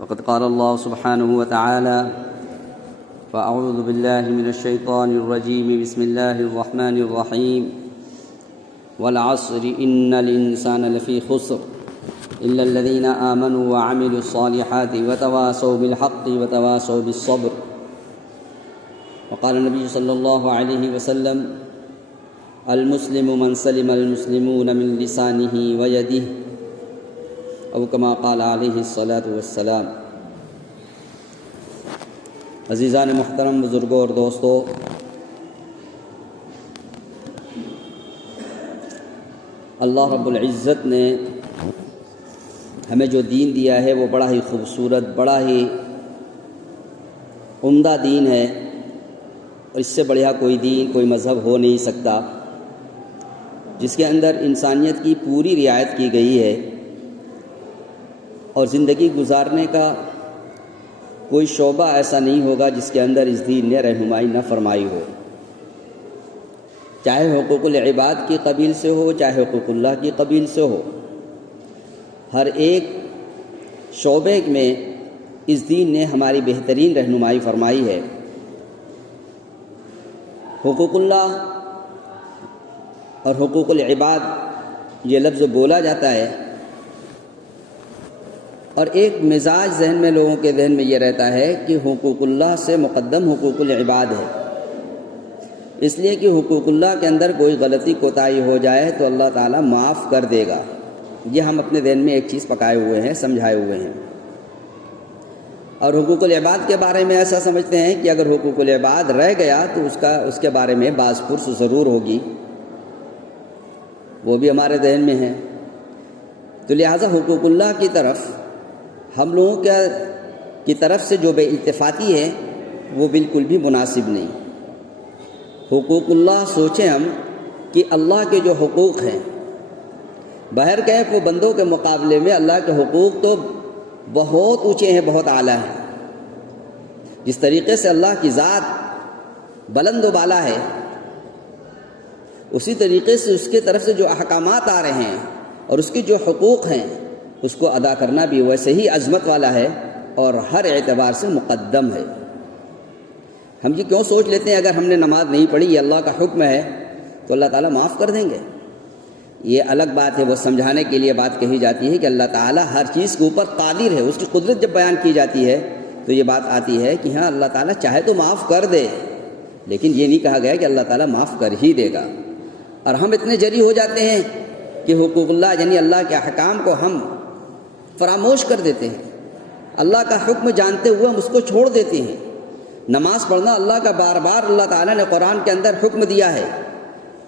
فقد قال الله سبحانه وتعالى: فأعوذ بالله من الشيطان الرجيم بسم الله الرحمن الرحيم والعصر إن الإنسان لفي خسر إلا الذين آمنوا وعملوا الصالحات وتواصوا بالحق وتواصوا بالصبر. وقال النبي صلى الله عليه وسلم: المسلم من سلم المسلمون من لسانه ويده، او کما قال علیہ الصلاۃ والسلام. عزیزان محترم، بزرگوں اور دوستو، اللہ رب العزت نے ہمیں جو دین دیا ہے وہ بڑا ہی خوبصورت، بڑا ہی عمدہ دین ہے، اور اس سے بڑھیا کوئی دین، کوئی مذہب ہو نہیں سکتا، جس کے اندر انسانیت کی پوری رعایت کی گئی ہے، اور زندگی گزارنے کا کوئی شعبہ ایسا نہیں ہوگا جس کے اندر اس دین نے رہنمائی نہ فرمائی ہو، چاہے حقوق العباد کی قبیل سے ہو، چاہے حقوق اللہ کی قبیل سے ہو. ہر ایک شعبے میں اس دین نے ہماری بہترین رہنمائی فرمائی ہے. حقوق اللہ اور حقوق العباد یہ لفظ بولا جاتا ہے، اور ایک مزاج ذہن میں، لوگوں کے ذہن میں یہ رہتا ہے کہ حقوق اللہ سے مقدم حقوق العباد ہے، اس لیے کہ حقوق اللہ کے اندر کوئی غلطی کوتاہی ہو جائے تو اللہ تعالیٰ معاف کر دے گا. یہ ہم اپنے ذہن میں ایک چیز پکائے ہوئے ہیں، سمجھائے ہوئے ہیں. اور حقوق العباد کے بارے میں ایسا سمجھتے ہیں کہ اگر حقوق العباد رہ گیا تو اس کے بارے میں باز پرس ضرور ہوگی، وہ بھی ہمارے ذہن میں ہے. تو لہٰذا حقوق اللہ کی طرف ہم لوگوں کی طرف سے جو بے التفاتی ہے وہ بالکل بھی مناسب نہیں. حقوق اللہ سوچیں ہم کہ اللہ کے جو حقوق ہیں، بہرکیف وہ بندوں کے مقابلے میں اللہ کے حقوق تو بہت اونچے ہیں، بہت اعلیٰ ہیں. جس طریقے سے اللہ کی ذات بلند و بالا ہے، اسی طریقے سے اس کی طرف سے جو احکامات آ رہے ہیں اور اس کے جو حقوق ہیں اس کو ادا کرنا بھی ویسے ہی عظمت والا ہے اور ہر اعتبار سے مقدم ہے. ہم یہ کیوں سوچ لیتے ہیں اگر ہم نے نماز نہیں پڑھی، یہ اللہ کا حکم ہے تو اللہ تعالیٰ معاف کر دیں گے؟ یہ الگ بات ہے، وہ سمجھانے کے لیے بات کہی جاتی ہے کہ اللہ تعالیٰ ہر چیز کے اوپر قادر ہے. اس کی قدرت جب بیان کی جاتی ہے تو یہ بات آتی ہے کہ ہاں اللہ تعالیٰ چاہے تو معاف کر دے، لیکن یہ نہیں کہا گیا کہ اللہ تعالیٰ معاف کر ہی دے گا. اور ہم اتنے جری ہو جاتے ہیں کہ حقوق اللہ یعنی اللہ کے احکام کو ہم فراموش کر دیتے ہیں. اللہ کا حکم جانتے ہوئے ہم اس کو چھوڑ دیتے ہیں. نماز پڑھنا اللہ کا بار بار اللہ تعالیٰ نے قرآن کے اندر حکم دیا ہے،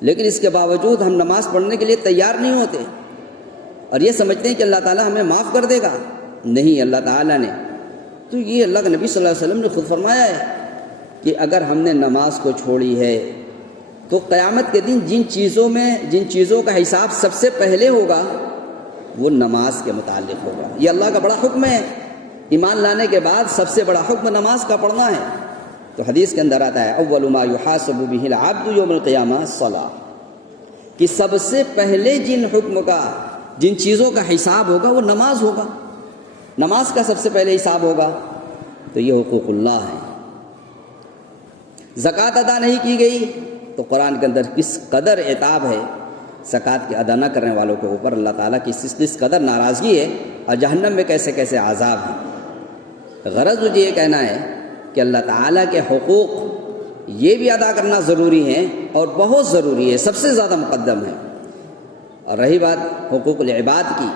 لیکن اس کے باوجود ہم نماز پڑھنے کے لیے تیار نہیں ہوتے اور یہ سمجھتے ہیں کہ اللہ تعالیٰ ہمیں معاف کر دے گا. نہیں، اللہ تعالیٰ نے تو یہ اللہ کے نبی صلی اللہ علیہ وسلم نے خود فرمایا ہے کہ اگر ہم نے نماز کو چھوڑی ہے تو قیامت کے دن جن چیزوں کا حساب سب سے پہلے ہوگا وہ نماز کے متعلق ہوگا. یہ اللہ کا بڑا حکم ہے. ایمان لانے کے بعد سب سے بڑا حکم نماز کا پڑھنا ہے. تو حدیث کے اندر آتا ہے اول ما یحاسب به العبد یوم القیامہ الصلاۃ، کہ سب سے پہلے جن چیزوں کا حساب ہوگا وہ نماز ہوگا. نماز کا سب سے پہلے حساب ہوگا. تو یہ حقوق اللہ ہیں. زکوٰۃ ادا نہیں کی گئی تو قرآن کے اندر کس قدر عتاب ہے زکوٰۃ کے ادا نہ کرنے والوں کے اوپر. اللہ تعالیٰ کی کس قدر ناراضگی ہے اور جہنم میں کیسے کیسے عذاب ہیں. غرض مجھے یہ کہنا ہے کہ اللہ تعالیٰ کے حقوق یہ بھی ادا کرنا ضروری ہے اور بہت ضروری ہے، سب سے زیادہ مقدم ہے. اور رہی بات حقوق العباد کی،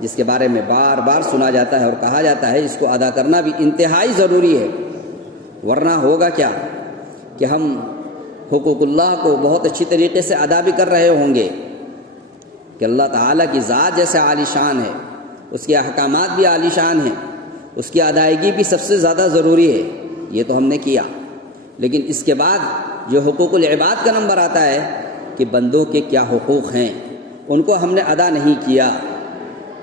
جس کے بارے میں بار بار سنا جاتا ہے اور کہا جاتا ہے اس کو ادا کرنا بھی انتہائی ضروری ہے، ورنہ ہوگا کیا کہ ہم حقوق اللہ کو بہت اچھی طریقے سے ادا بھی کر رہے ہوں گے کہ اللہ تعالیٰ کی ذات جیسے عالی شان ہے، اس کے احکامات بھی عالی شان ہیں، اس کی ادائیگی بھی سب سے زیادہ ضروری ہے. یہ تو ہم نے کیا، لیکن اس کے بعد جو حقوق العباد کا نمبر آتا ہے کہ بندوں کے کیا حقوق ہیں ان کو ہم نے ادا نہیں کیا،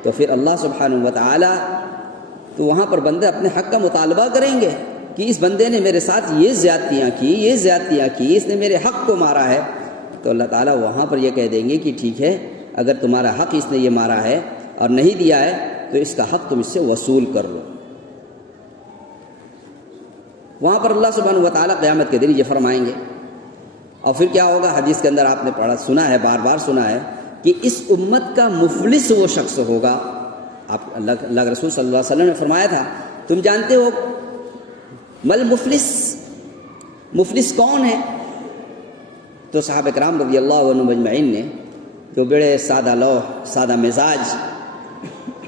تو پھر اللہ سبحانہ و تعالیٰ تو وہاں پر بندے اپنے حق کا مطالبہ کریں گے کہ اس بندے نے میرے ساتھ یہ زیادتیاں کی، اس نے میرے حق کو مارا ہے. تو اللہ تعالیٰ وہاں پر یہ کہہ دیں گے کہ ٹھیک ہے، اگر تمہارا حق اس نے یہ مارا ہے اور نہیں دیا ہے تو اس کا حق تم اس سے وصول کر لو. وہاں پر اللہ سبحانہ و تعالیٰ قیامت کے دن یہ فرمائیں گے. اور پھر کیا ہوگا؟ حدیث کے اندر آپ نے پڑھا سنا ہے، بار بار سنا ہے کہ اس امت کا مفلس وہ شخص ہوگا. آپ اللہ کے رسول صلی اللہ علیہ وسلم نے فرمایا تھا تم جانتے ہو مل مفلس، مفلس کون ہے؟ تو صحابہ کرام رضی اللہ عنہم اجمعین نے جو بڑے سادہ لوح سادہ مزاج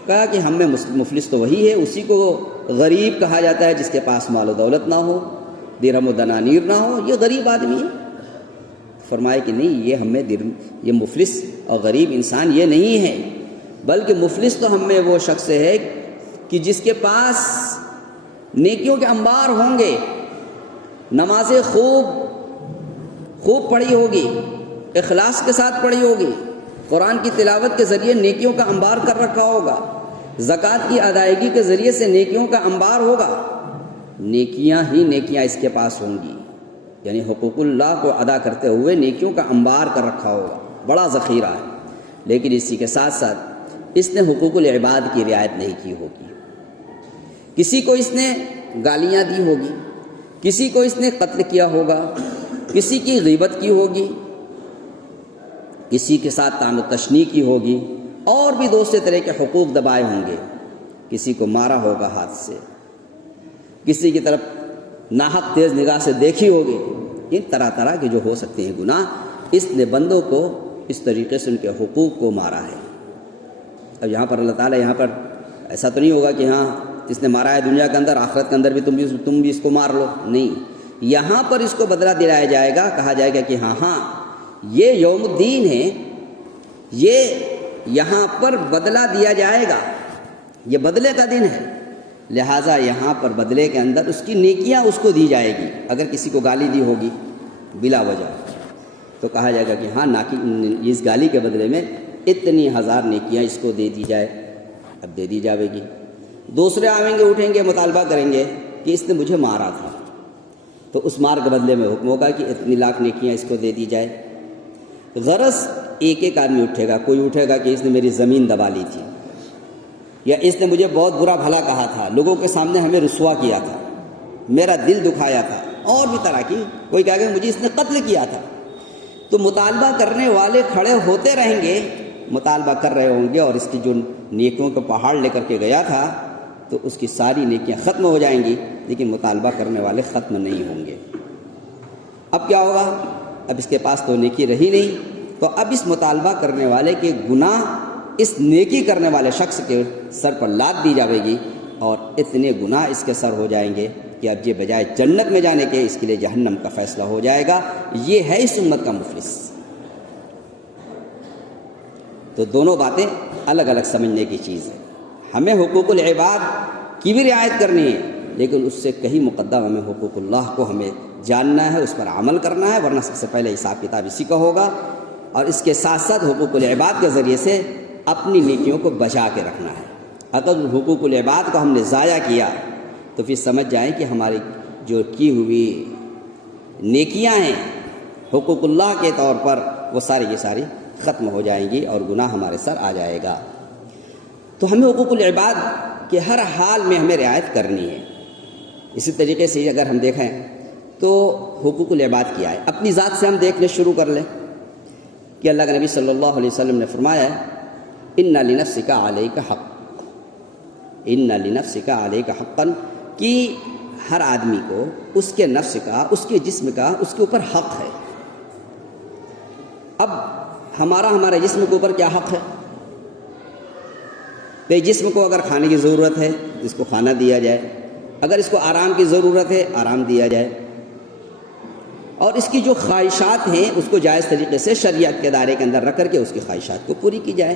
کہا کہ ہم میں مفلس تو وہی ہے، اسی کو غریب کہا جاتا ہے جس کے پاس مال و دولت نہ ہو، درہم و دنانیر نہ ہو، یہ غریب آدمی ہے. فرمائے کہ نہیں، یہ مفلس اور غریب انسان یہ نہیں ہے، بلکہ مفلس تو ہم میں وہ شخص ہے کہ جس کے پاس نیکیوں کے انبار ہوں گے، نمازیں خوب پڑھی ہوگی، اخلاص کے ساتھ پڑھی ہوگی، قرآن کی تلاوت کے ذریعے نیکیوں کا انبار کر رکھا ہوگا، زکوٰۃ کی ادائیگی کے ذریعے سے نیکیوں کا انبار ہوگا، نیکیاں ہی نیکیاں اس کے پاس ہوں گی. یعنی حقوق اللہ کو ادا کرتے ہوئے نیکیوں کا انبار کر رکھا ہوگا، بڑا ذخیرہ ہے. لیکن اسی کے ساتھ ساتھ اس نے حقوق العباد کی رعایت نہیں کی ہوگی. کسی کو اس نے گالیاں دی ہوگی، کسی کو اس نے قتل کیا ہوگا، کسی کی غیبت کی ہوگی، کسی کے ساتھ طعن و تشنیع کی ہوگی، اور بھی دوسرے طرح کے حقوق دبائے ہوں گے. کسی کو مارا ہوگا ہاتھ سے، کسی کی طرف ناحق تیز نگاہ سے دیکھی ہوگی. ان طرح طرح کے جو ہو سکتے ہیں گناہ، اس نے بندوں کو اس طریقے سے ان کے حقوق کو مارا ہے. اب یہاں پر اللہ تعالیٰ یہاں پر ایسا تو نہیں ہوگا کہ ہاں اس نے مارا ہے دنیا کے اندر، آخرت کے اندر بھی تم بھی اس کو مار لو. نہیں، یہاں پر اس کو بدلہ دلایا جائے گا. کہا جائے گا کہ ہاں یہ یوم الدین ہے، یہ یہاں پر بدلہ دیا جائے گا، یہ بدلے کا دن ہے. لہٰذا یہاں پر بدلے کے اندر اس کی نیکیاں اس کو دی جائے گی. اگر کسی کو گالی دی ہوگی بلا وجہ تو کہا جائے گا کہ ہاں اس گالی کے بدلے میں اتنی 1000 نیکیاں اس کو دے دی جائے. اب دے دی جائے گی. دوسرے آئیں گے، اٹھیں گے، مطالبہ کریں گے کہ اس نے مجھے مارا تھا، تو اس مار کے بدلے میں حکم ہوگا کہ اتنی لاکھ نیکیاں اس کو دے دی جائے. غرض ایک آدمی اٹھے گا، کوئی اٹھے گا کہ اس نے میری زمین دبا لی تھی، یا اس نے مجھے بہت برا بھلا کہا تھا، لوگوں کے سامنے ہمیں رسوا کیا تھا، میرا دل دکھایا تھا، اور بھی طرح کی. کوئی کہے گا مجھے اس نے قتل کیا تھا. تو مطالبہ کرنے والے کھڑے ہوتے رہیں گے، مطالبہ کر رہے ہوں گے، اور اس کی جو نیکیوں کا پہاڑ لے کر کے گیا تھا تو اس کی ساری نیکیاں ختم ہو جائیں گی، لیکن مطالبہ کرنے والے ختم نہیں ہوں گے. اب کیا ہوگا؟ اب اس کے پاس تو نیکی رہی نہیں، تو اب اس مطالبہ کرنے والے کے گناہ اس نیکی کرنے والے شخص کے سر پر لاد دی جائے گی، اور اتنے گناہ اس کے سر ہو جائیں گے کہ اب یہ بجائے جنت میں جانے کے اس کے لیے جہنم کا فیصلہ ہو جائے گا. یہ ہے اس امت کا مفلس. تو دونوں باتیں الگ الگ سمجھنے کی چیز ہے. ہمیں حقوق العباد کی بھی رعایت کرنی ہے، لیکن اس سے کہیں مقدم ہمیں حقوق اللہ کو ہمیں جاننا ہے، اس پر عمل کرنا ہے، ورنہ سب سے پہلے حساب کتاب اسی کا ہوگا. اور اس کے ساتھ ساتھ حقوق العباد کے ذریعے سے اپنی نیکیوں کو بچا کے رکھنا ہے. اگر حقوق العباد کو ہم نے ضائع کیا تو پھر سمجھ جائیں کہ ہماری جو کی ہوئی نیکیاں ہیں حقوق اللہ کے طور پر، وہ ساری کی ساری ختم ہو جائیں گی اور گناہ ہمارے سر آ جائے گا. تو ہمیں حقوق العباد کے ہر حال میں ہمیں رعایت کرنی ہے. اسی طریقے سے اگر ہم دیکھیں تو حقوق العباد کیا ہے، اپنی ذات سے ہم دیکھنے شروع کر لیں کہ اللہ کے نبی صلی اللہ علیہ وسلم نے فرمایا ہے اِنَّ لِنَفْسِكَ عَلَيْكَ حق، اِنَّ لِنَفْسِكَ عَلَيْكَ حقًا، کہ ہر آدمی کو اس کے نفس کا، اس کے جسم کا اس کے اوپر حق ہے. اب ہمارے جسم کے اوپر کیا حق ہے؟ کہ جسم کو اگر کھانے کی ضرورت ہے اس کو کھانا دیا جائے، اگر اس کو آرام کی ضرورت ہے آرام دیا جائے، اور اس کی جو خواہشات ہیں اس کو جائز طریقے سے شریعت کے دائرے کے اندر رکھ کر کے اس کی خواہشات کو پوری کی جائے.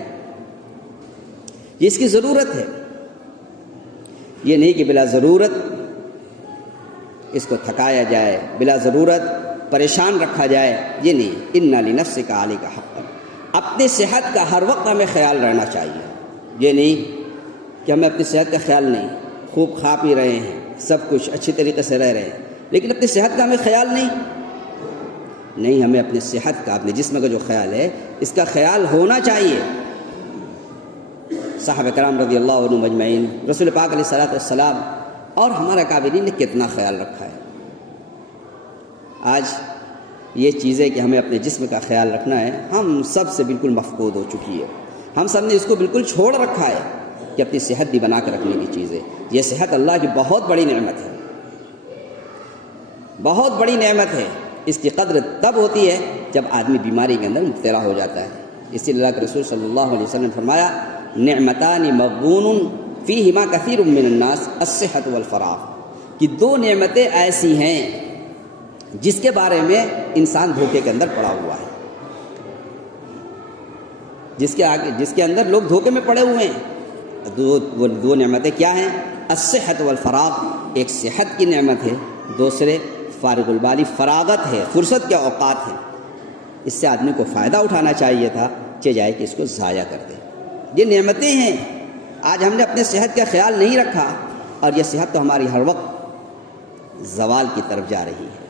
یہ اس کی ضرورت ہے. یہ نہیں کہ بلا ضرورت اس کو تھکایا جائے، بلا ضرورت پریشان رکھا جائے. یہ نہیں. اِنَّ لِنَفْسِكَ عَلَيْكَ حَقًّا، اپنے صحت کا ہر وقت ہمیں خیال رہنا چاہیے. یہ نہیں کہ ہمیں اپنی صحت کا خیال نہیں، خوب کھا پی رہے ہیں، سب کچھ اچھی طریقے سے رہ رہے ہیں، لیکن اپنی صحت کا ہمیں خیال نہیں. ہمیں اپنی صحت کا، اپنے جسم کا جو خیال ہے اس کا خیال ہونا چاہیے. صحابہ کرام رضی اللہ عنہم اجمعین، رسول پاک علیہ الصلوۃ والسلام اور ہمارے کابرین نے کتنا خیال رکھا ہے. آج یہ چیزیں کہ ہمیں اپنے جسم کا خیال رکھنا ہے ہم سب سے بالکل مفقود ہو چکی ہے. ہم سب نے اس کو بالکل چھوڑ رکھا ہے کہ اپنی صحت بھی بنا کر رکھنے کی چیز ہے. یہ صحت اللہ کی بہت بڑی نعمت ہے, بہت بڑی نعمت ہے. اس کی قدر تب ہوتی ہے جب آدمی بیماری کے اندر مبتلا ہو جاتا ہے. اسی لیے اللہ کے رسول صلی اللہ علیہ وسلم نے فرمایا نعمتان مغبون فیہما کثیر من الناس الصحت والفراغ, کہ دو نعمتیں ایسی ہیں جس کے بارے میں انسان دھوکے کے اندر پڑا ہوا ہے, جس کے اندر لوگ دھوکے میں پڑے ہوئے ہیں. وہ دو نعمتیں کیا ہیں؟ الصحت والفراغ, ایک صحت کی نعمت ہے, دوسرے فارغ البالی فراغت ہے, فرصت کے اوقات ہیں. اس سے آدمی کو فائدہ اٹھانا چاہیے تھا, جائے کہ اس کو ضائع کر دے. یہ نعمتیں ہیں. آج ہم نے اپنے صحت کا خیال نہیں رکھا اور یہ صحت تو ہماری ہر وقت زوال کی طرف جا رہی ہے.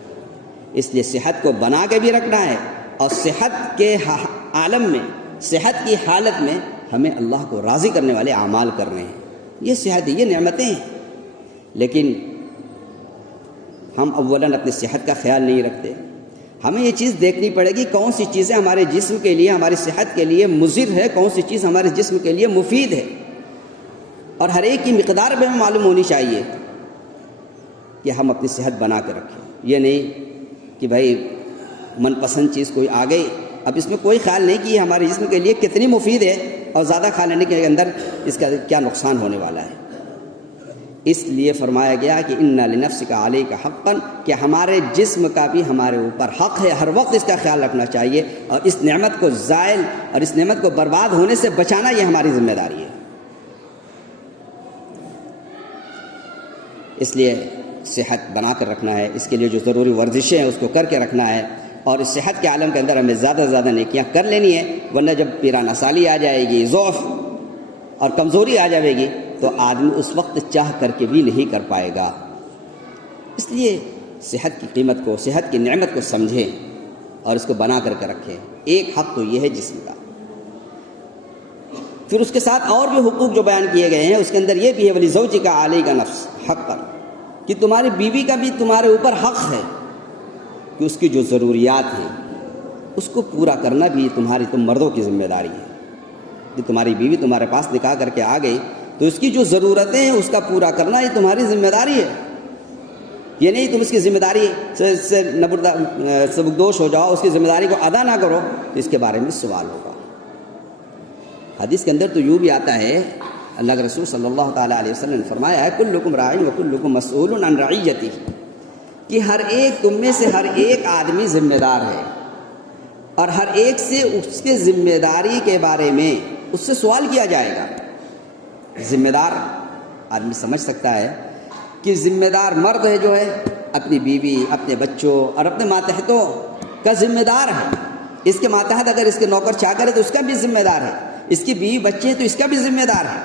اس لیے صحت کو بنا کے بھی رکھنا ہے اور صحت کے عالم میں, صحت کی حالت میں ہمیں اللہ کو راضی کرنے والے اعمال کرنے ہیں. یہ صحت ہے, یہ نعمتیں ہیں. لیکن ہم اولاً اپنی صحت کا خیال نہیں رکھتے. ہمیں یہ چیز دیکھنی پڑے گی کون سی چیزیں ہمارے جسم کے لیے, ہماری صحت کے لیے مضر ہے, کون سی چیز ہمارے جسم کے لیے مفید ہے. اور ہر ایک کی مقدار بھی ہمیں معلوم ہونی چاہیے کہ ہم اپنی صحت بنا کے رکھیں. یہ نہیں کہ بھائی من پسند چیز کوئی آ گئی, اب اس میں کوئی خیال نہیں کہ یہ ہمارے جسم کے لیے کتنی مفید ہے اور زیادہ کھا لینے کے اندر اس کا کیا نقصان ہونے والا ہے. اس لیے فرمایا گیا کہ ان لنفسک علیک حقا, کہ ہمارے جسم کا بھی ہمارے اوپر حق ہے, ہر وقت اس کا خیال رکھنا چاہیے اور اس نعمت کو زائل اور اس نعمت کو برباد ہونے سے بچانا یہ ہماری ذمہ داری ہے. اس لیے صحت بنا کر رکھنا ہے, اس کے لیے جو ضروری ورزشیں ہیں اس کو کر کے رکھنا ہے اور اس صحت کے عالم کے اندر ہمیں زیادہ سے زیادہ نیکیاں کر لینی ہے. ورنہ جب پیرانہ سالی آ جائے گی, ضعف اور کمزوری آ جائے گی تو آدمی اس وقت چاہ کر کے بھی نہیں کر پائے گا. اس لیے صحت کی قیمت کو, صحت کی نعمت کو سمجھیں اور اس کو بنا کر کے رکھیں. ایک حق تو یہ ہے جسم کا. پھر اس کے ساتھ اور بھی حقوق جو بیان کیے گئے ہیں اس کے اندر یہ بھی ہے وَلِزَوْجِكَ عَلَيْكَ نَفْسٌ حَقًّا, کہ تمہاری بیوی کا بھی تمہارے اوپر حق ہے کہ اس کی جو ضروریات ہیں اس کو پورا کرنا بھی تم مردوں کی ذمہ داری ہے. کہ تمہاری بیوی تمہارے پاس نکاح کر کے آ گئی تو اس کی جو ضرورتیں ہیں اس کا پورا کرنا یہ تمہاری ذمہ داری ہے. یہ نہیں تم اس کی ذمہ داری سے سبکدوش ہو جاؤ, اس کی ذمہ داری کو ادا نہ کرو تو اس کے بارے میں سوال ہوگا. حدیث کے اندر تو یوں بھی آتا ہے, اللہ کے رسول صلی اللہ تعالیٰ علیہ وسلم نے فرمایا ہے کلکم راع وکلکم مسئول عن رعیتہ, کہ ہر ایک تم میں سے ہر ایک آدمی ذمہ دار ہے اور ہر ایک سے اس کے ذمہ داری کے بارے میں اس سے سوال کیا جائے گا. ذمہ دار آدمی سمجھ سکتا ہے کہ ذمہ دار مرد ہے جو ہے اپنی بیوی, اپنے بچوں اور اپنے ماتحتوں کا ذمہ دار ہے. اس کے ماتحت اگر اس کے نوکر چاکر ہے تو اس کا بھی ذمہ دار ہے, اس کی بیوی بچے ہیں تو اس کا بھی ذمہ دار ہے,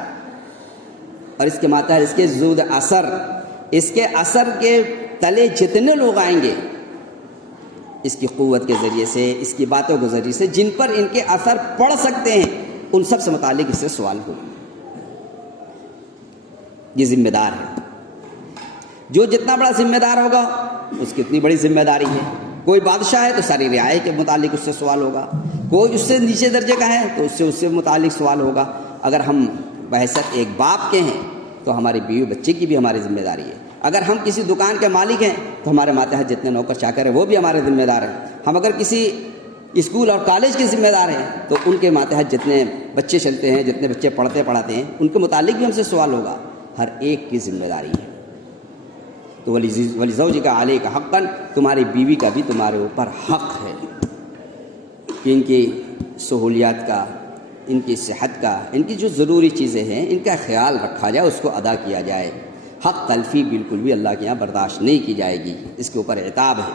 اور اس کے ماتحت اس کے زود اثر, اس کے اثر کے تلے جتنے لوگ آئیں گے اس کی قوت کے ذریعے سے, اس کی باتوں کے ذریعے سے, جن پر ان کے اثر پڑ سکتے ہیں, ان سب سے متعلق اس سے سوال ہوگا. یہ ذمہ دار ہے. جو جتنا بڑا ذمہ دار ہوگا اس کی اتنی بڑی ذمہ داری ہے. کوئی بادشاہ ہے تو ساری رعایا کے متعلق اس سے سوال ہوگا, کوئی اس سے نیچے درجے کا ہے تو اس سے متعلق سوال ہوگا. اگر ہم بحیثیت ایک باپ کے ہیں تو ہماری بیوی بچے کی بھی ہماری ذمہ داری ہے. اگر ہم کسی دکان کے مالک ہیں تو ہمارے ماتحت جتنے نوکر چاکر ہیں وہ بھی ہمارے ذمہ دار ہیں. ہم اگر کسی اسکول اور کالج کے ذمہ دار ہیں تو ان کے ماتحت جتنے بچے چلتے ہیں, جتنے بچے پڑھاتے ہیں, ان کے متعلق بھی ہم سے سوال ہوگا. ہر ایک کی ذمہ داری ہے. تو وَلِزَوْجِكَ عَلَيْكَ حَقًّا, تمہاری بیوی کا بھی تمہارے اوپر حق ہے کہ ان کی سہولیات کا, ان کی صحت کا, ان کی جو ضروری چیزیں ہیں ان کا خیال رکھا جائے, اس کو ادا کیا جائے. حق تلفی بالکل بھی اللہ کے یہاں برداشت نہیں کی جائے گی, اس کے اوپر عتاب ہے.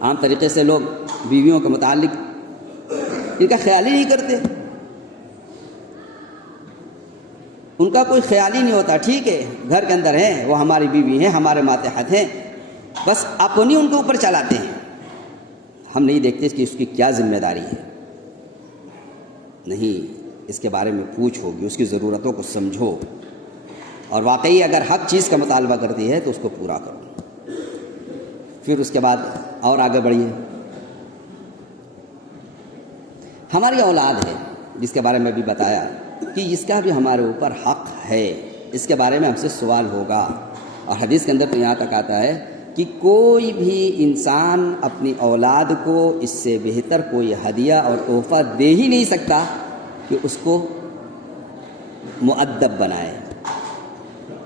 عام طریقے سے لوگ بیویوں کے متعلق ان کا خیال ہی نہیں کرتے, ان کا کوئی خیال ہی نہیں ہوتا. ٹھیک ہے گھر کے اندر ہیں, وہ ہماری بیوی ہیں, ہمارے ماتحت ہیں, بس اپنی ان کے اوپر چلاتے ہیں. ہم نہیں دیکھتے کہ اس کی کیا ذمہ داری ہے. نہیں, اس کے بارے میں پوچھ ہوگی, اس کی ضرورتوں کو سمجھو, اور واقعی اگر حق چیز کا مطالبہ کرتی ہے تو اس کو پورا کرو. پھر اس کے بعد اور آگے بڑھیے. ہماری اولاد ہے جس کے بارے میں بھی بتایا کہ اس کا بھی ہمارے اوپر حق ہے، اس کے بارے میں ہم سے سوال ہوگا. اور حدیث کے اندر تو یہاں تک آتا ہے کہ کوئی بھی انسان اپنی اولاد کو اس سے بہتر کوئی ہدیہ اور تحفہ دے ہی نہیں سکتا کہ اس کو مؤدب بنائے،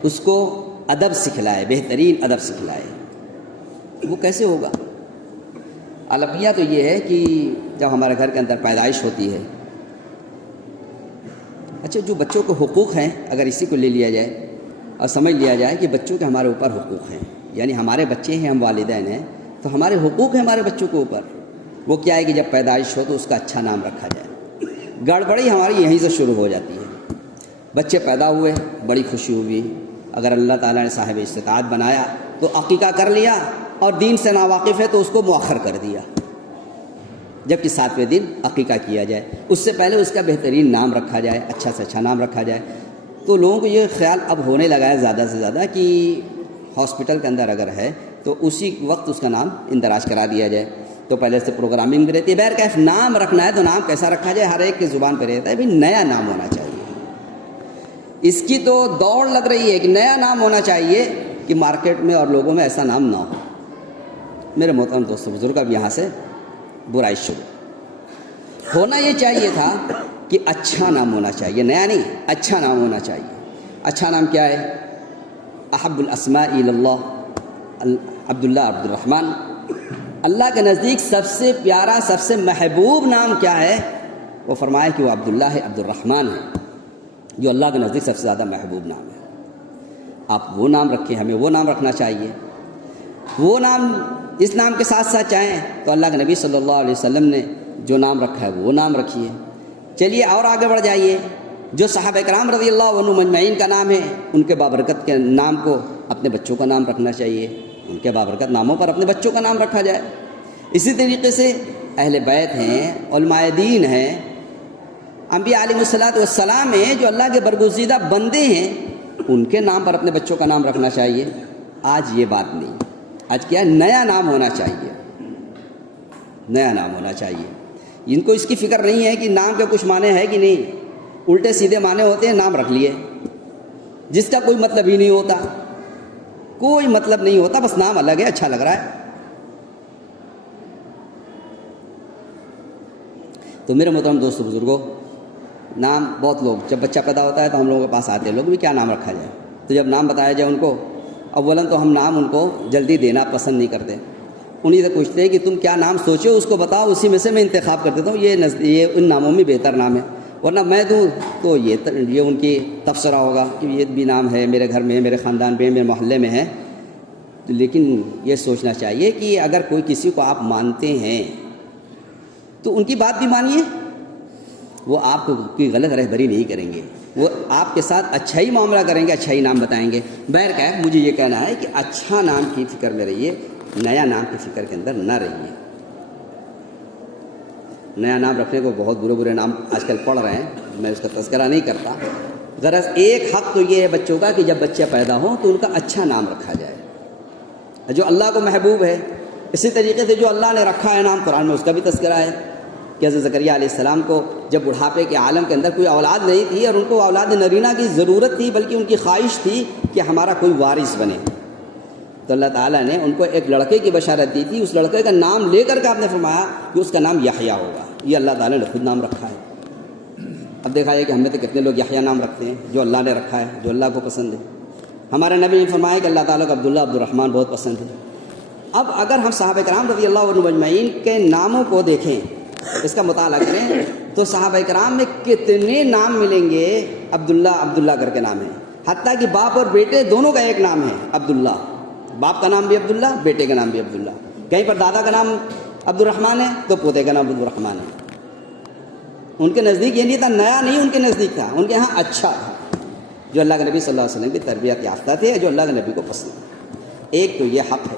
اس کو ادب سکھلائے، بہترین ادب سکھلائے. وہ کیسے ہوگا؟ المیہ تو یہ ہے کہ جب ہمارے گھر کے اندر پیدائش ہوتی ہے، اچھا جو بچوں کے حقوق ہیں اگر اسی کو لے لیا جائے اور سمجھ لیا جائے کہ بچوں کے ہمارے اوپر حقوق ہیں، یعنی ہمارے بچے ہیں، ہم والدین ہیں، تو ہمارے حقوق ہیں ہمارے بچوں کے اوپر. وہ کیا ہے کہ جب پیدائش ہو تو اس کا اچھا نام رکھا جائے. گڑبڑی ہماری یہیں سے شروع ہو جاتی ہے. بچے پیدا ہوئے، بڑی خوشی ہوئی، اگر اللہ تعالیٰ نے صاحب استطاعت بنایا تو عقیقہ کر لیا، اور دین سے ناواقف ہے تو اس کو مؤخر کر دیا، جبکہ 7ویں دن عقیقہ کیا جائے. اس سے پہلے اس کا بہترین نام رکھا جائے، اچھا سے اچھا نام رکھا جائے. تو لوگوں کو یہ خیال اب ہونے لگا ہے زیادہ سے زیادہ کہ ہاسپٹل کے اندر اگر ہے تو اسی وقت اس کا نام اندراج کرا دیا جائے. تو پہلے سے پروگرامنگ رہتی ہے. بہرکیف نام رکھنا ہے تو نام کیسا رکھا جائے، ہر ایک کی زبان پہ رہتا ہے بھی نیا نام ہونا چاہیے. اس کی تو دوڑ لگ رہی ہے کہ نیا نام ہونا چاہیے کہ مارکیٹ میں اور لوگوں میں ایسا نام نہ ہو. میرے محترم دوستوں بزرگ، اب یہاں سے برائی شروع. ہونا یہ چاہیے تھا کہ اچھا نام ہونا چاہیے، نیا نہیں، اچھا نام ہونا چاہیے. اچھا نام کیا ہے؟ احب الاسماء اللہ عبداللہ عبد الرحمن. اللہ کے نزدیک سب سے پیارا، سب سے محبوب نام کیا ہے؟ وہ فرمایا کہ وہ عبداللہ ہے، عبد الرحمن ہے، جو اللہ کے نزدیک سب سے زیادہ محبوب نام ہے. آپ وہ نام رکھیں، ہمیں وہ نام رکھنا چاہیے. وہ نام، اس نام کے ساتھ ساتھ چاہیں تو اللہ کے نبی صلی اللہ علیہ وسلم نے جو نام رکھا ہے وہ نام رکھیے. چلیے اور آگے بڑھ جائیے. جو صحابہ کرام رضی اللہ عنہم اجمعین کا نام ہے، ان کے بابرکت کے نام کو اپنے بچوں کا نام رکھنا چاہیے، ان کے بابرکت ناموں پر اپنے بچوں کا نام رکھا جائے. اسی طریقے سے اہل بیت ہیں، علماء دین ہیں، انبیاء علیہ الصلوۃ والسلام ہیں، جو اللہ کے برگزیدہ بندے ہیں، ان کے نام پر اپنے بچوں کا نام رکھنا چاہیے. آج یہ بات نہیں. آج کیا؟ نیا نام ہونا چاہیے، نیا نام ہونا چاہیے. ان کو اس کی فکر نہیں ہے کہ نام کے کچھ معنی ہے کہ نہیں. الٹے سیدھے معنی ہوتے ہیں، نام رکھ لیے جس کا کوئی مطلب ہی نہیں ہوتا، کوئی مطلب نہیں ہوتا، بس نام الگ ہے، اچھا لگ رہا ہے. تو میرے محترم دوستو بزرگوں، نام بہت لوگ، جب بچہ پیدا ہوتا ہے تو ہم لوگوں کے پاس آتے ہیں لوگ بھی کیا نام رکھا جائے. تو جب نام بتایا جائے ان کو، اولاً تو ہم نام ان کو جلدی دینا پسند نہیں کرتے. انہیں سے پوچھتے ہیں کہ تم کیا نام سوچو اس کو بتاؤ، اسی میں سے میں انتخاب کر دیتا ہوں، یہ ان ناموں میں بہتر نام ہے. ورنہ میں دوں تو یہ ان کی تبصرہ ہوگا کہ یہ بھی نام ہے، میرے گھر میں، میرے خاندان میں، میرے محلے میں ہے. لیکن یہ سوچنا چاہیے کہ اگر کوئی کسی کو آپ مانتے ہیں تو ان کی بات بھی مانیے. وہ آپ کو کوئی غلط رہبری نہیں کریں گے، وہ آپ کے ساتھ اچھا ہی معاملہ کریں گے، اچھا ہی نام بتائیں گے. بہرکیف مجھے یہ کہنا ہے کہ اچھا نام کی فکر میں رہیے، نیا نام کی فکر کے اندر نہ رہیے. نیا نام رکھنے کو بہت برے برے نام آج کل پڑھ رہے ہیں، میں اس کا تذکرہ نہیں کرتا. غرض ایک حق تو یہ ہے بچوں کا کہ جب بچے پیدا ہوں تو ان کا اچھا نام رکھا جائے جو اللہ کو محبوب ہے. اسی طریقے سے جو اللہ نے رکھا ہے نام، قرآن میں اس کا بھی تذکرہ ہے کہ حضرت زکریہ علیہ السلام کو جب بڑھاپے کے عالم کے اندر کوئی اولاد نہیں تھی اور ان کو اولاد نرینہ کی ضرورت تھی، بلکہ ان کی خواہش تھی کہ ہمارا کوئی وارث بنے، تو اللہ تعالیٰ نے ان کو ایک لڑکے کی بشارت دی تھی. اس لڑکے کا نام لے کر کے آپ نے فرمایا کہ اس کا نام یحییٰ ہوگا. یہ اللہ تعالیٰ نے خود نام رکھا ہے. اب دیکھا ہے کہ ہم میں تو کتنے لوگ یحییٰ نام رکھتے ہیں جو اللہ نے رکھا ہے، جو اللہ کو پسند ہے. ہمارے نبی نے فرمایا کہ اللہ تعالیٰ کو عبداللہ عبد الرحمن بہت پسند ہے. اب اگر ہم صحابہ کرام رضی اللہ عنہم اجمعین کے ناموں کو دیکھیں، اس کا مطالعہ کریں، تو صحابہ کرام میں کتنے نام ملیں گے عبداللہ کر کے نام ہے. حتیٰ کہ باپ اور بیٹے دونوں کا ایک نام ہے عبداللہ. باپ کا نام بھی عبداللہ، بیٹے کا نام بھی عبداللہ. کہیں پر دادا کا نام عبد الرحمن ہے تو پوتے کا نام عبد الرحمن ہے. ان کے نزدیک یہ نہیں تھا، نیا نہیں ان کے نزدیک تھا، ان کے ہاں اچھا تھا، جو اللہ کے نبی صلی اللہ علیہ وسلم کی تربیت یافتہ تھے، جو اللہ کے نبی کو پسند ہے. ایک تو یہ حق ہے.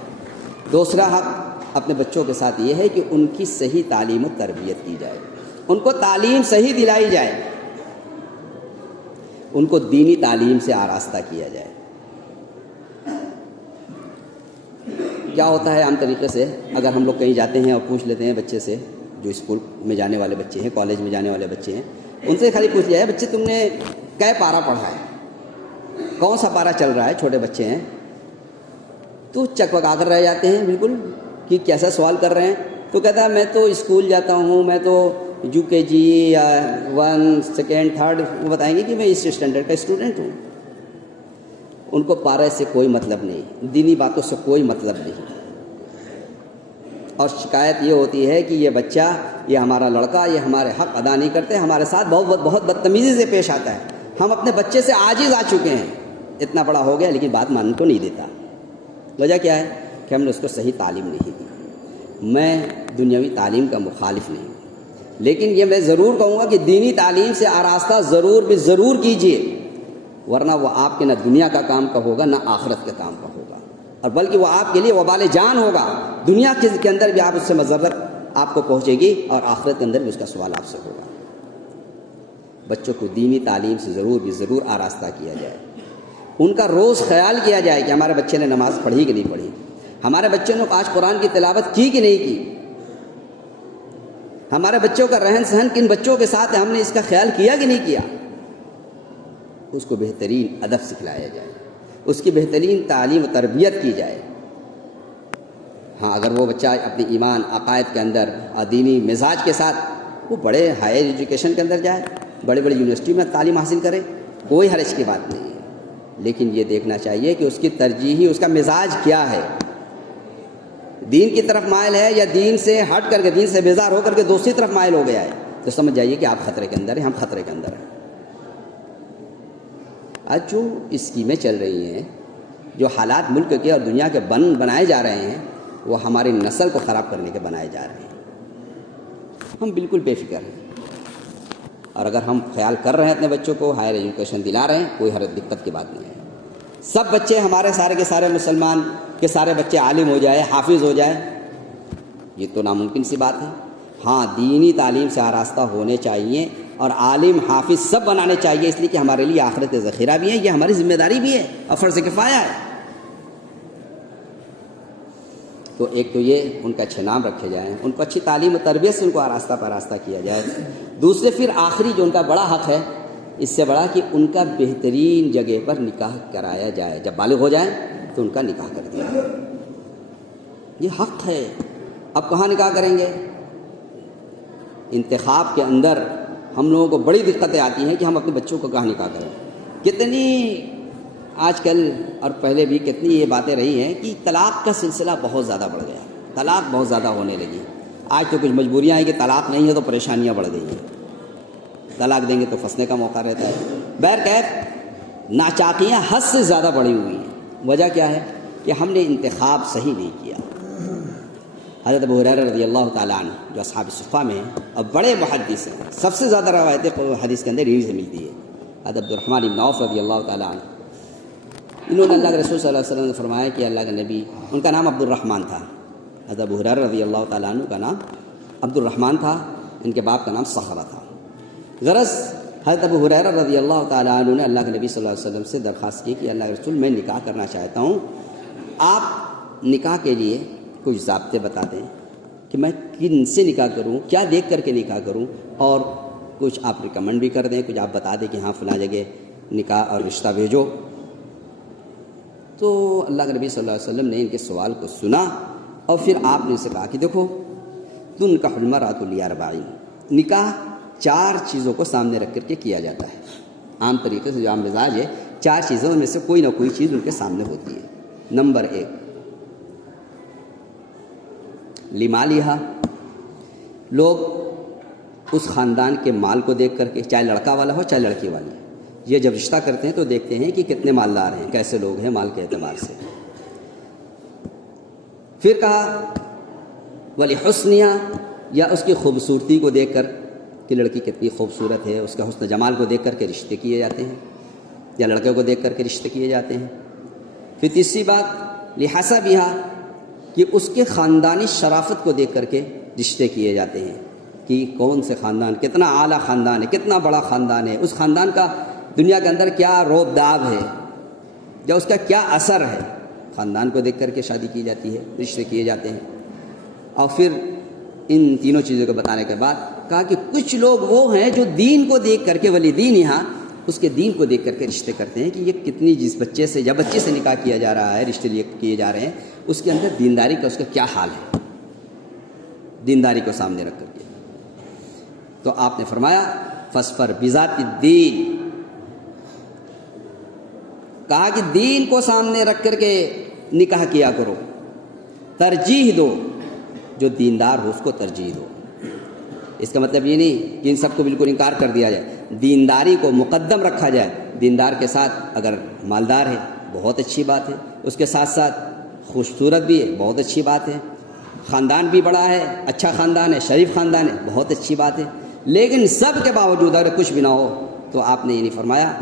دوسرا حق اپنے بچوں کے ساتھ یہ ہے کہ ان کی صحیح تعلیم و تربیت کی جائے، ان کو تعلیم صحیح دلائی جائے، ان کو دینی تعلیم سے آراستہ کیا جائے. کیا ہوتا ہے عام طریقے سے، اگر ہم لوگ کہیں جاتے ہیں اور پوچھ لیتے ہیں بچے سے، جو اسکول میں جانے والے بچے ہیں، کالج میں جانے والے بچے ہیں، ان سے خالی پوچھ لیا ہے بچے تم نے کئے پارا پڑھا ہے، کون سا پارا چل رہا ہے، چھوٹے بچے ہیں تو چکمکا کر رہ جاتے ہیں بالکل کہ کیسا سوال کر رہے ہیں. تو کہتا ہے میں تو اسکول جاتا ہوں، میں تو یو کے جی یا 1 2 3 وہ بتائیں گے کہ میں اس اسٹینڈرڈ کا اسٹوڈنٹ ہوں. ان کو پارے سے کوئی مطلب نہیں، دینی باتوں سے کوئی مطلب نہیں. اور شکایت یہ ہوتی ہے کہ یہ بچہ، یہ ہمارا لڑکا، یہ ہمارے حق ادا نہیں کرتے، ہمارے ساتھ بہت بدتمیزی سے پیش آتا ہے. ہم اپنے بچے سے عاجز آ چکے ہیں، اتنا بڑا ہو گیا لیکن بات ماننے کو نہیں دیتا. وجہ کیا ہے کہ ہم نے اس کو صحیح تعلیم نہیں دی. میں دنیاوی تعلیم کا مخالف نہیں ہوں، لیکن یہ میں ضرور کہوں گا کہ دینی تعلیم سے آراستہ ضرور کیجیے، ورنہ وہ آپ کے نہ دنیا کا کام کا ہوگا نہ آخرت کے کام کا ہوگا، اور بلکہ وہ آپ کے لیے وبال جان ہوگا. دنیا کے اندر بھی آپ اس سے مضرت آپ کو پہنچے گی اور آخرت کے اندر بھی اس کا سوال آپ سے ہوگا. بچوں کو دینی تعلیم سے ضرور آراستہ کیا جائے. ان کا روز خیال کیا جائے کہ ہمارے بچے نے نماز پڑھی کہ نہیں پڑھی، ہمارے بچوں نے آج قرآن کی تلاوت کی کہ نہیں کی، ہمارے بچوں کا رہن سہن کن بچوں کے ساتھ ہے، ہم نے اس کا خیال کیا کہ نہیں کیا. اس کو بہترین ادب سکھلایا جائے، اس کی بہترین تعلیم و تربیت کی جائے. ہاں اگر وہ بچہ اپنے ایمان عقائد کے اندر دینی مزاج کے ساتھ وہ بڑے ہائر ایجوکیشن کے اندر جائے، بڑی یونیورسٹی میں تعلیم حاصل کرے، کوئی حرج کی بات نہیں ہے. لیکن یہ دیکھنا چاہیے کہ اس کی ترجیحی، اس کا مزاج کیا ہے، دین کی طرف مائل ہے یا دین سے ہٹ کر کے، دین سے بیزار ہو کر کے دوسری طرف مائل ہو گیا ہے. تو سمجھ جائیے کہ آپ خطرے کے اندر ہیں، ہم خطرے کے اندر ہیں. آج جو اسکیمیں چل رہی ہیں، جو حالات ملک کے اور دنیا کے بنائے جا رہے ہیں، وہ ہماری نسل کو خراب کرنے کے بنائے جا رہے ہیں. ہم بالکل بے فکر ہیں، اور اگر ہم خیال کر رہے ہیں اپنے بچوں کو ہائر ایجوکیشن دلا رہے ہیں، کوئی ہر دقت کی بات نہیں ہے. سب بچے ہمارے سارے کے سارے مسلمان کے سارے بچے عالم ہو جائے، حافظ ہو جائے، یہ تو ناممکن سی بات ہے. ہاں دینی تعلیم سے آراستہ ہونے چاہیے اور عالم حافظ سب بنانے چاہیے، اس لیے کہ ہمارے لیے آخرت ذخیرہ بھی ہے، یہ ہماری ذمہ داری بھی ہے اور فرض کفایہ ہے. تو ایک تو یہ ان کا اچھے نام رکھے جائیں، ان کو اچھی تعلیم و تربیت سے ان کو آراستہ پراستہ کیا جائے. دوسرے پھر آخری جو ان کا بڑا حق ہے، اس سے بڑا کہ ان کا بہترین جگہ پر نکاح کرایا جائے. جب بالغ ہو جائیں تو ان کا نکاح کر دیا جائے، یہ حق ہے. اب کہاں نکاح کریں گے؟ انتخاب کے اندر ہم لوگوں کو بڑی دقتیں آتی ہیں کہ ہم اپنے بچوں کو کہاں نکاح کریں. کتنی آج کل اور پہلے بھی کتنی یہ باتیں رہی ہیں کہ طلاق کا سلسلہ بہت زیادہ بڑھ گیا، طلاق بہت زیادہ ہونے لگی. آج تو کچھ مجبوریاں ہیں کہ طلاق نہیں ہے تو پریشانیاں بڑھ گئی ہیں، طلاق دیں گے تو پھنسنے کا موقع رہتا ہے. بہرکیف ناچاقیاں حد سے زیادہ بڑھی ہوئی ہیں. وجہ کیا ہے کہ ہم نے انتخاب صحیح نہیں کیا. حضرت ابو ہریرہ رضی اللہ تعالیٰ عنہ جو اصحاب صفہ میں ہیں اور بڑے محدث ہیں، سب سے زیادہ روایتیں حدیث کے اندر انہیں سے ملتی ہے. حضرت عبد الرحمن بن عوف رضی اللہ تعالیٰ عنہ، انہوں نے اللہ کے رسول صلی اللہ علیہ وسلم نے فرمایا کہ اللہ کے نبی، ان کا نام عبد الرحمن تھا. حضرت ابو ہریرہ رضی اللہ تعالیٰ عنہ کا نام عبد الرحمن تھا، ان کے باپ کا نام صخرہ تھا. غرض حضرت ابو ہریرہ رضی اللہ تعالیٰ عنہ نے اللہ کے نبی صلی اللہ علیہ وسلم سے درخواست کی کہ اللہ کے رسول میں نکاح کرنا چاہتا ہوں، آپ نکاح کے لیے کچھ ضابطے بتا دیں کہ میں کن سے نکاح کروں، کیا دیکھ کر کے نکاح کروں، اور کچھ آپ ریکمنڈ بھی کر دیں، کچھ آپ بتا دیں کہ ہاں فلاں جگہ نکاح اور رشتہ بھیجو. تو اللہ کے نبی صلی اللہ علیہ وسلم نے ان کے سوال کو سنا اور پھر آپ نے ان سے کہا کہ دیکھو تنکح المرأۃ لأربع، نکاح 4 چیزوں کو سامنے رکھ کر کے کیا جاتا ہے. عام طریقے سے جو عام مزاج ہے، 4 چیزوں میں سے کوئی نہ کوئی چیز ان کے سامنے ہوتی ہے. نمبر 1 لمالہا، لوگ اس خاندان کے مال کو دیکھ کر کے، چاہے لڑکا والا ہو چاہے لڑکی والی، یہ جب رشتہ کرتے ہیں تو دیکھتے ہیں کہ کتنے مالدار ہیں، کیسے لوگ ہیں مال کے اعتبار سے. پھر کہا ولحسنہا، یا اس کی خوبصورتی کو دیکھ کر کہ لڑکی کتنی خوبصورت ہے، اس کا حسن جمال کو دیکھ کر کے رشتے کیے جاتے ہیں، یا لڑکے کو دیکھ کر کے رشتے کیے جاتے ہیں. پھر تیسری بات لحسبہا، کہ اس کے خاندانی شرافت کو دیکھ کر کے رشتے کیے جاتے ہیں کہ کون سے خاندان، کتنا اعلیٰ خاندان ہے، کتنا بڑا خاندان ہے، اس خاندان کا دنیا کے اندر کیا روب داب ہے، یا اس کا کیا اثر ہے. خاندان کو دیکھ کر کے شادی کی جاتی ہے، رشتے کیے جاتے ہیں۔ اور پھر ان تینوں چیزوں کو بتانے کے بعد کہا کہ کچھ لوگ وہ ہیں جو دین کو دیکھ کر کے، ولی دین یہاں اس کے دین کو دیکھ کر کے رشتے کرتے ہیں کہ یہ کتنی، جس بچے سے یا بچی سے نکاح کیا جا رہا ہے، رشتے لیے کیے جا رہے ہیں، اس کے اندر دینداری کا اس کا کیا حال ہے، دینداری کو سامنے رکھ کر کے۔ تو آپ نے فرمایا فَاصْفَرْ بِذَاتِ الدِّینِ، کہا کہ دین کو سامنے رکھ کر کے نکاح کیا کرو، ترجیح دو، جو دیندار ہو اس کو ترجیح دو۔ اس کا مطلب یہ نہیں کہ ان سب کو بالکل انکار کر دیا جائے، دینداری کو مقدم رکھا جائے۔ دیندار کے ساتھ اگر مالدار ہے بہت اچھی بات ہے، اس کے ساتھ ساتھ خوبصورت بھی ہے بہت اچھی بات ہے، خاندان بھی بڑا ہے، اچھا خاندان ہے، شریف خاندان ہے، بہت اچھی بات ہے۔ لیکن سب کے باوجود اگر کچھ بھی نہ ہو تو آپ نے یہ نہیں فرمایا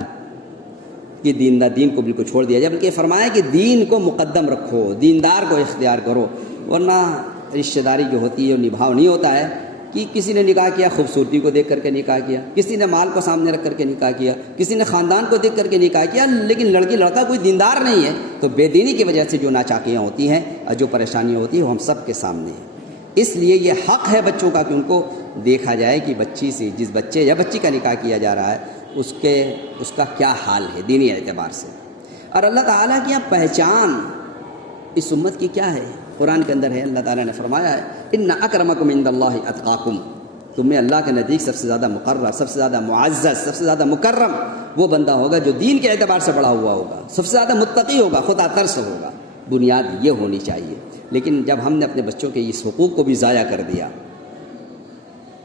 کہ دین کو بالکل چھوڑ دیا جائے، بلکہ فرمایا کہ دین کو مقدم رکھو، دیندار کو اختیار کرو۔ ورنہ رشتہ داری جو ہوتی ہے وہ نبھاؤ نہیں ہوتا ہے کہ کسی نے نکاح کیا خوبصورتی کو دیکھ کر کے نکاح کیا، کسی نے مال کو سامنے رکھ کر کے نکاح کیا، کسی نے خاندان کو دیکھ کر کے نکاح کیا، لیکن لڑکی لڑکا کوئی دیندار نہیں ہے، تو بے دینی کی وجہ سے جو ناچاکیاں ہوتی ہیں اور جو پریشانیاں ہوتی ہیں وہ ہم سب کے سامنے ہیں۔ اس لیے یہ حق ہے بچوں کا کہ ان کو دیکھا جائے کہ بچی سے، جس بچے یا بچی کا نکاح کیا جا رہا ہے اس کا کیا حال ہے دینی اعتبار سے۔ اور اللہ تعالیٰ کی یہاں پہچان اس امت کی کیا ہے؟ قرآن کے اندر ہے، اللہ تعالیٰ نے فرمایا ہے ان اکرمکم عند اللہ اتقاکم، تم میں اللہ کے نزدیک سب سے زیادہ مقرر، سب سے زیادہ معزز، سب سے زیادہ مکرم وہ بندہ ہوگا جو دین کے اعتبار سے بڑا ہوا ہوگا، سب سے زیادہ متقی ہوگا، خدا ترس ہوگا۔ بنیاد یہ ہونی چاہیے۔ لیکن جب ہم نے اپنے بچوں کے اس حقوق کو بھی ضائع کر دیا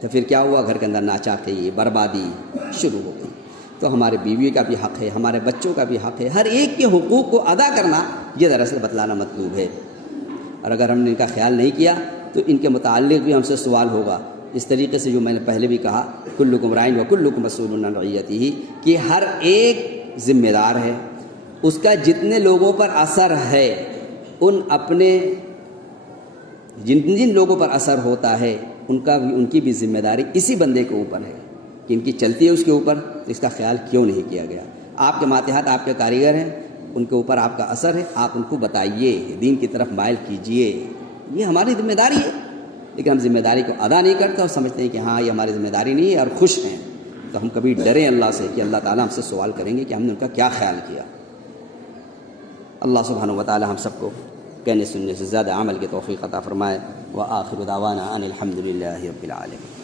تو پھر کیا ہوا؟ گھر کے اندر ناچاکی، بربادی شروع ہو گئی۔ تو ہمارے بیوی کا بھی حق ہے، ہمارے بچوں کا بھی حق ہے، ہر ایک کے حقوق کو ادا کرنا یہ دراصل بتلانا مطلوب ہے۔ اور اگر ہم نے ان کا خیال نہیں کیا تو ان کے متعلق بھی ہم سے سوال ہوگا، اس طریقے سے جو میں نے پہلے بھی کہا کلکم راعٍ وکلکم مسئول عن رعیتہ، کہ ہر ایک ذمہ دار ہے، اس کا جتنے لوگوں پر اثر ہے جن لوگوں پر اثر ہوتا ہے ان کی بھی ذمہ داری اسی بندے کے اوپر ہے کہ ان کی چلتی ہے اس کے اوپر، تو اس کا خیال کیوں نہیں کیا گیا؟ آپ کے ماتحت آپ کے کاریگر ہیں، ان کے اوپر آپ کا اثر ہے، آپ ان کو بتائیے، دین کی طرف مائل کیجئے، یہ ہماری ذمہ داری ہے۔ لیکن ہم ذمہ داری کو ادا نہیں کرتے اور سمجھتے ہیں کہ ہاں یہ ہماری ذمہ داری نہیں ہے اور خوش ہیں، تو ہم کبھی ڈریں اللہ سے کہ اللہ تعالیٰ ہم سے سوال کریں گے کہ ہم نے ان کا کیا خیال کیا۔ اللہ سبحانہ و تعالیٰ ہم سب کو کہنے سننے سے زیادہ عمل کی توفیق عطا فرمائے۔ وآخر دعوانا ان الحمد للہ رب العالمین۔